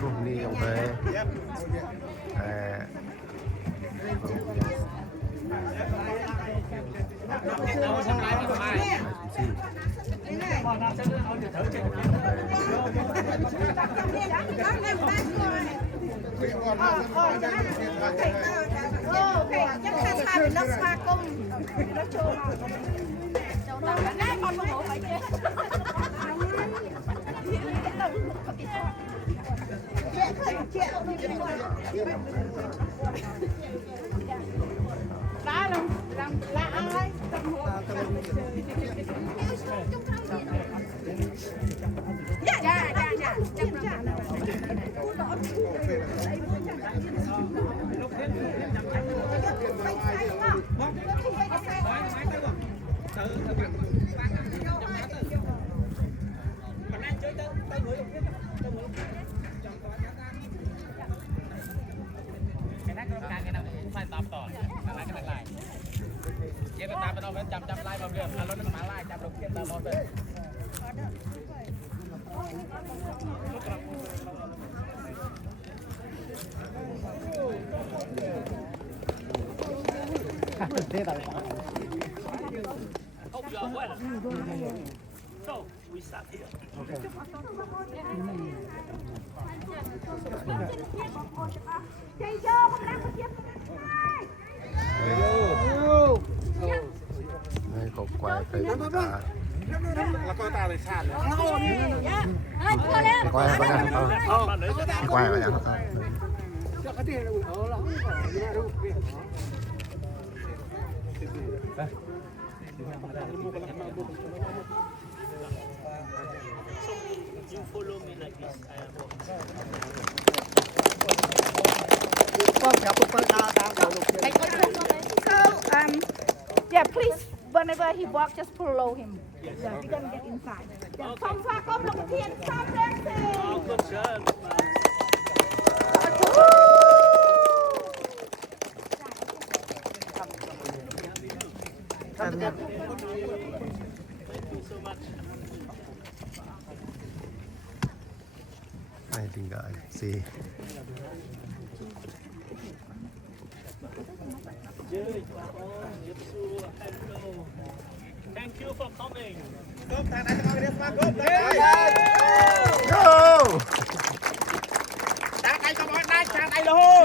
cũng đi ông về đã làm lạ ai dạ dạ dạ dạ phải tậpต่อcái này lại kia nó tập nó phải chăm lại vào việc nó nó mà lại chăm được kia ta một về So we start here. Okay. đây có quay cây ta Là coi ta để sàn. quay có nhá quay có nhá You follow me like this. Yeah, please, whenever he walks, just follow him. Yeah, we're gonna get inside. Yeah, from far come look at him, stop dancing. Oh, good job. Thank you so much. này tinggal si Thank you for coming. go Chàng này có mọi nát, chàng này là hô.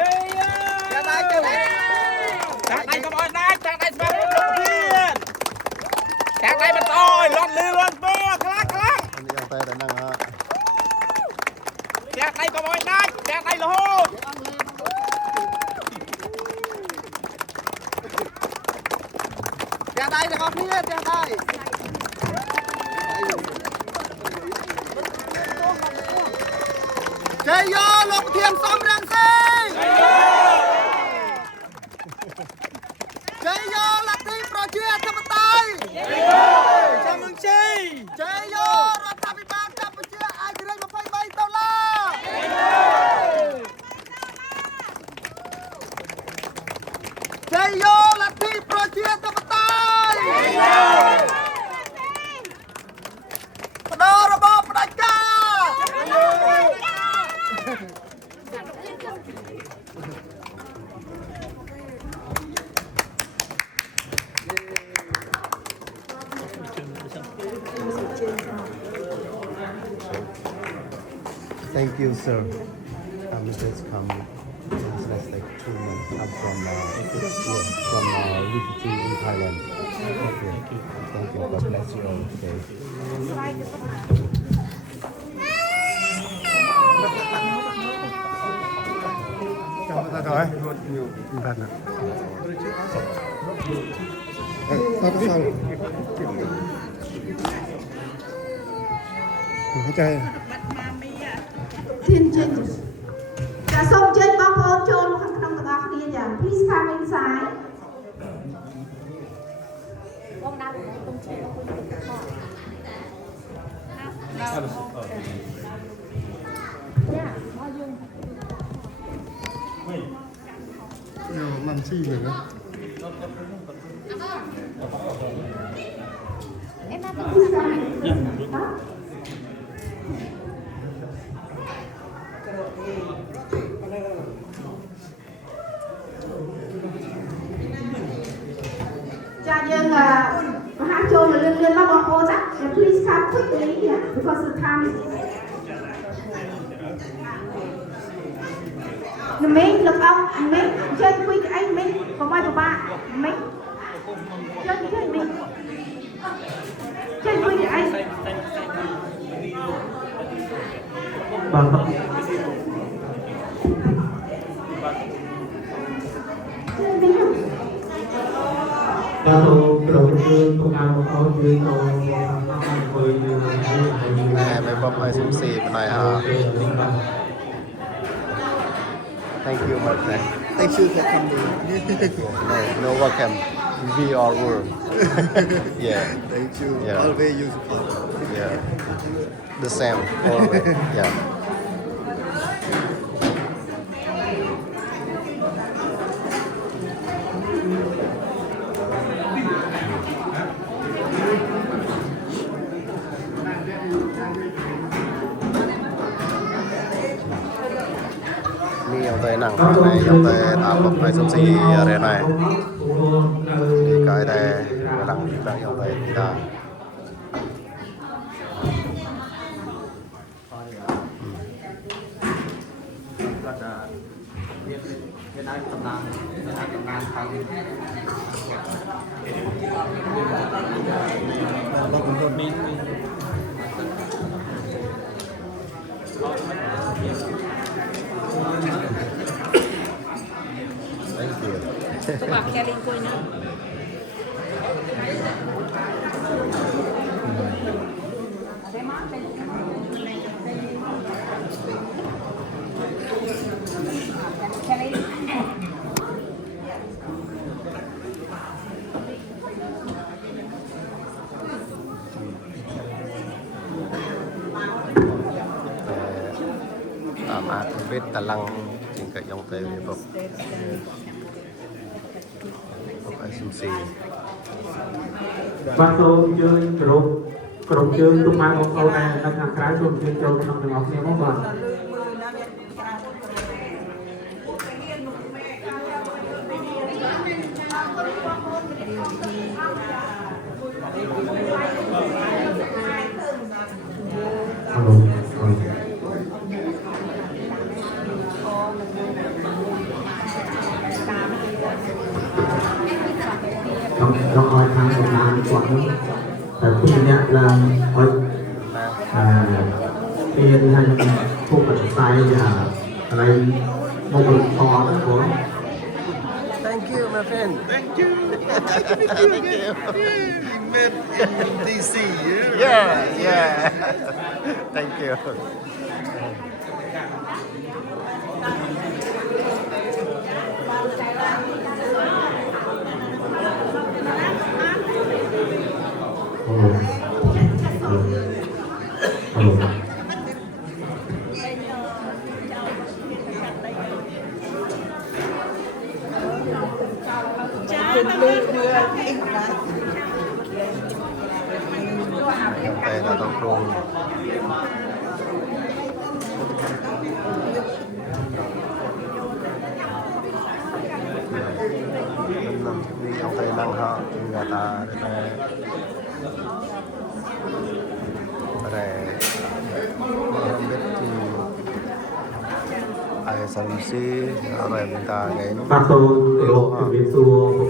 Chàng này có mọi nát, chàng này sẽ một đồng thiên. Chàng này mình ôi, lọt lưu lên bơ, khắc. anh đi tay đang ha Chàng này có mọi nát, chàng này là hô. Chàng này là con thiên, chàng này. Chơi vô lục thiên xóm răng xê. Chơi vô là tí pro chia thâm tay. Chào mừng chi. Chơi vô là thâm bạc chăm chia ai rơi mà phai bay tao la. Chơi vô là tí pro chia thâm tay. Đó là bóp đại ca. thank you sir we just come it's less like 2 months I'm from refugee in Thailand okay thank you God bless you all okay ta rồi nhiều thật nè ta có sao cái chai Thiên Trinh. Dạ, xong trên bóng ơn trôn khăn khăn ngọc đi dạ. Please come inside. Vâng nào, tung chế nó cũng được khó. Dạ, bao nhiêu? nhiều màn chi nữa Em đang tính sao? quickly here because the time is. Mình lực ông mình chơi quick anh mình có mai của bạn mình chơi mình chơi quick anh. Vâng. Và tôi đầu tư công an có dưới cầu với Nè, mấy bông ai xung xì bên này hả? Thank you, my friend. Thank you for coming. No welcome. We are world. Yeah, Thank you. Yeah. Always you support. yeah. The same. Always. Yeah. Ni yang tay nặng này, yang tay áp bậc này xung xì ở này. Thì cái đây đang yang tay đi ra. Thank you. Các bạn kêu lên coi nữa. Át vết tà lăng chính cái dòng tây với bọc ai xung xì. បាទសូមជើញគ្រប់ជើងទុកមកបងប្អូនដែលនៅខាងក្រៅសូមជើញចូលក្នុងទាំងអស់គ្នាមកបាទ trong hỏi thăm một năm quảng khi nhận là hỏi tiền hay không phải sai này một lần to đó của Thank you, my friend. Thank you. Thank you. We met in DC. Yeah. Thank you. Đây là tàu trung. Đi ông Tây năng họ người ta đây không biết thì ai sản xí ở đây người ta cái Bác tôi để lộ cái số của